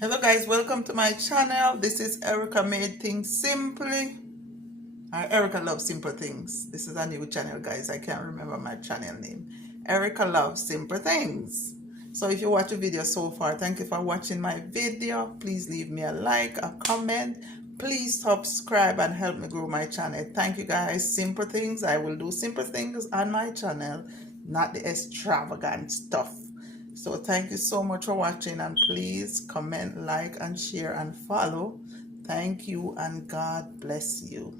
Hello guys, welcome to my channel. This is Erica Made Things Simply. Erica Loves Simple Things. This is a new channel, guys. I can't remember my channel name. Erica Loves Simple Things. So if you watch the video so far, thank you for watching my video. Please leave me a like, a comment. Please subscribe and help me grow my channel. Thank you guys. Simple things. I will do simple things on my channel, not the extravagant stuff. So thank you so much for watching, and please comment, like, and share and follow. Thank you, and God bless you.